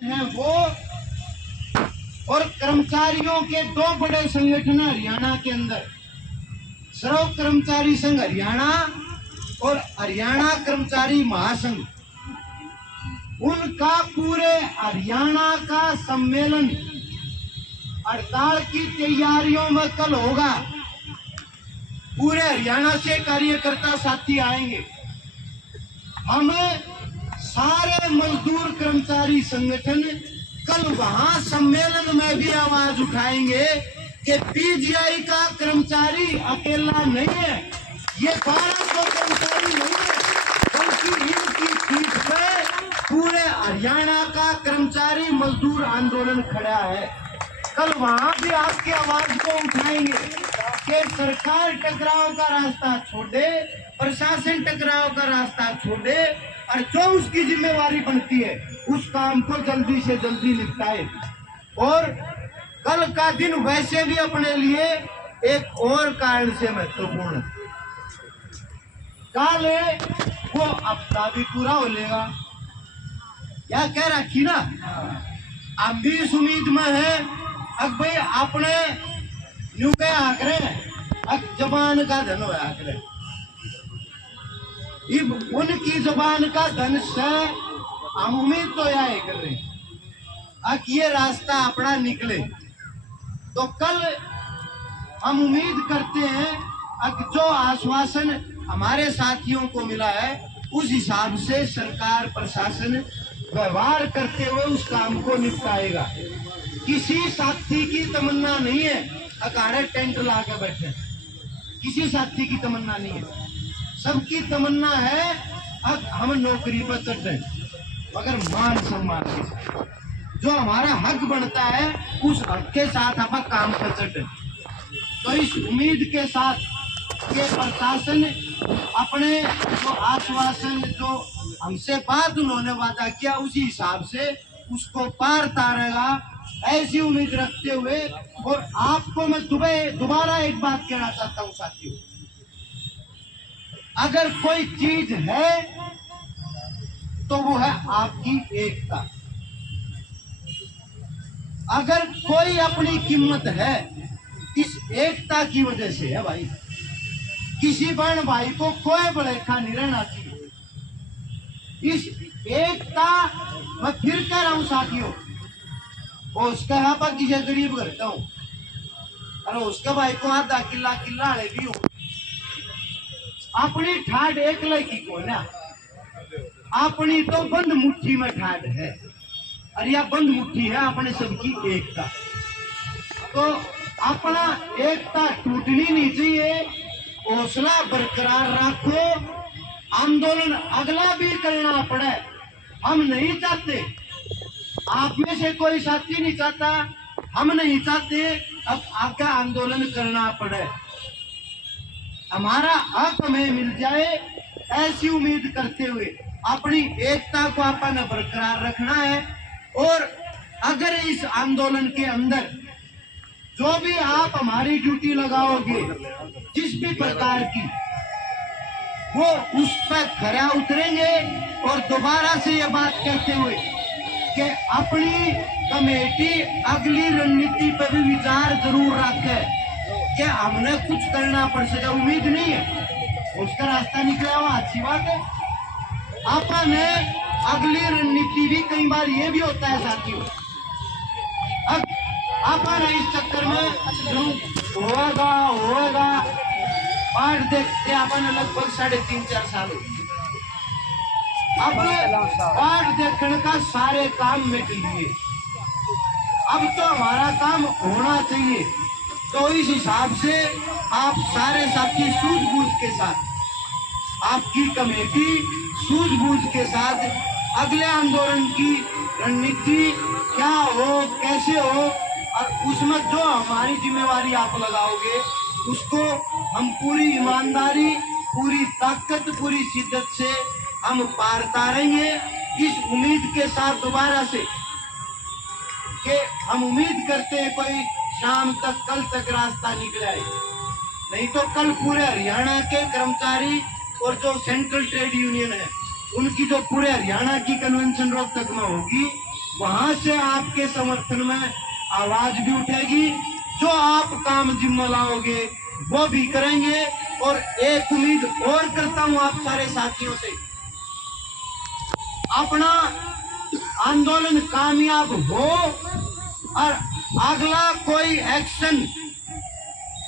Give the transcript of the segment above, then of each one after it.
हैं वो और कर्मचारियों के दो बड़े संगठन हरियाणा के अंदर, सर्व कर्मचारी संघ हरियाणा और हरियाणा कर्मचारी महासंघ। उनका पूरे हरियाणा का सम्मेलन हड़ताल की तैयारियों में कल होगा। पूरे हरियाणा से कार्यकर्ता साथी आएंगे। हम सारे मजदूर कर्मचारी संगठन कल वहां सम्मेलन में भी आवाज उठाएंगे कि पीजीआई का कर्मचारी अकेला नहीं है, ये 1200 कर्मचारी नहीं है, बल्कि इनकी पीठ पे पूरे हरियाणा का कर्मचारी मजदूर आंदोलन खड़ा है। कल वहां भी आपकी आवाज को उठाएंगे कि सरकार टकराव का रास्ता छोड़े, प्रशासन टकराव का रास्ता छोड़े और जो उसकी जिम्मेवारी बनती है उस काम को जल्दी से जल्दी निपटाए। और कल का दिन वैसे भी अपने लिए एक और कारण से महत्वपूर्ण है। कल वो हफ्ता भी पूरा हो लेगा, या कह रखी ना, अब भी इस उम्मीद में है अब भाई अपने न्यू के आंकड़े जबान का धन हो आंकड़े, उनकी जबान का धन से हम उम्मीद तो यह कर रहे अब ये रास्ता अपना निकले। तो कल हम उम्मीद करते हैं अब जो आश्वासन हमारे साथियों को मिला है उस हिसाब से सरकार प्रशासन व्यवहार करते हुए उस काम को निपटाएगा। किसी साथी की तमन्ना नहीं है अकाड़े टेंट ला के बैठे, किसी साथी की तमन्ना नहीं है। सबकी तमन्ना है अब हम नौकरी पर चढ़े मगर मान सम्मान के साथ, जो हमारा हक बनता है उस हक के साथ हम काम पर चढ़े। तो इस उम्मीद के साथ कि प्रशासन अपने जो आश्वासन जो हमसे बात उन्होंने वादा किया उसी हिसाब से उसको पार तारेगा, ऐसी उम्मीद रखते हुए। और आपको मैं दोबारा एक बात कहना चाहता हूं साथियों, अगर कोई चीज है तो वो है आपकी एकता। अगर कोई अपनी कीमत है इस एकता की वजह से है भाई। किसी बहन भाई को कोई भलेखा नहीं रहना चाहिए। इस एकता मैं फिर कह रहा हूं साथियों, वो उसका यहाँ पर किसी गरीब करता हूं, अरे उसका भाई को आधा किला किला हड़े भी हो, अपनी ठाट एक लड़की को ना, अपनी तो बंद मुट्ठी में ठाट है, अरे यह बंद मुट्ठी है अपने सबकी एकता। तो अपना एकता टूटनी नहीं चाहिए, हौसला बरकरार रखो। आंदोलन अगला भी करना पड़े, हम नहीं चाहते, आप में से कोई साथी नहीं चाहता, हम नहीं चाहते अब आपका आंदोलन करना पड़े, हमारा हक हमें मिल जाए, ऐसी उम्मीद करते हुए अपनी एकता को अपन बरकरार रखना है। और अगर इस आंदोलन के अंदर जो भी आप हमारी ड्यूटी लगाओगे जिस भी प्रकार की, वो उस पर खरा उतरेंगे। और दोबारा से ये बात कहते हुए कि अपनी कमेटी अगली रणनीति पर भी विचार जरूर रखे कि हमने कुछ करना पड़ सके, उम्मीद नहीं है उसका रास्ता निकला हुआ अच्छी बात है। आपने अगली रणनीति भी कई बार ये भी होता है साथियों, अब अपन इस चक्कर में होगा पाठ देखते अपन लगभग 3.5-4 साल हो गए। अब पाठ देखने का सारे काम मिट लिए, अब तो हमारा काम होना चाहिए। तो इस हिसाब से आप सारे साथी सूझबूझ के साथ, आपकी कमेटी सूझबूझ के साथ अगले आंदोलन की रणनीति क्या हो, कैसे हो, और उसमें जो हमारी जिम्मेवारी आप लगाओगे उसको हम पूरी ईमानदारी, पूरी ताकत, पूरी शिद्दत से हम पार तारेंगे। इस उम्मीद के साथ दोबारा से कि हम उम्मीद करते हैं कोई शाम तक, कल तक रास्ता निकल आए, नहीं तो कल पूरे हरियाणा के कर्मचारी और जो सेंट्रल ट्रेड यूनियन है उनकी जो पूरे हरियाणा की कन्वेंशन रोहतक में होगी, वहां से आपके समर्थन में आवाज भी उठेगी। जो आप काम जिम्मा लाओगे वो भी करेंगे। और एक उम्मीद और करता हूं आप सारे साथियों से, अपना आंदोलन कामयाब हो और अगला कोई एक्शन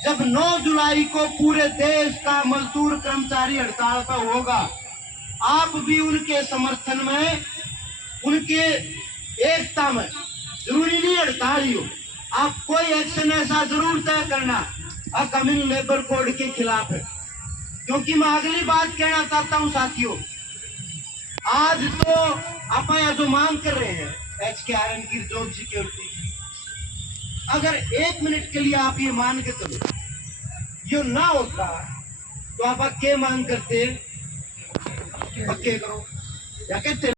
जब 9 जुलाई को पूरे देश का मजदूर कर्मचारी हड़ताल पर होगा, आप भी उनके समर्थन में, उनके एकता में, जरूरी नहीं हड़ताल ही हो, आप कोई एक्शन ऐसा जरूर तय करना कम्युनिस्ट लेबर कोड के खिलाफ है। क्योंकि मैं अगली बात कहना चाहता हूं साथियों, आज तो आप जो मांग कर रहे हैं HKRN की जॉब सिक्योरिटी की, अगर 1 मिनट के लिए आप ये मान के चलो ये ना होता तो आप क्या मांग करते? पक्के करो या कहते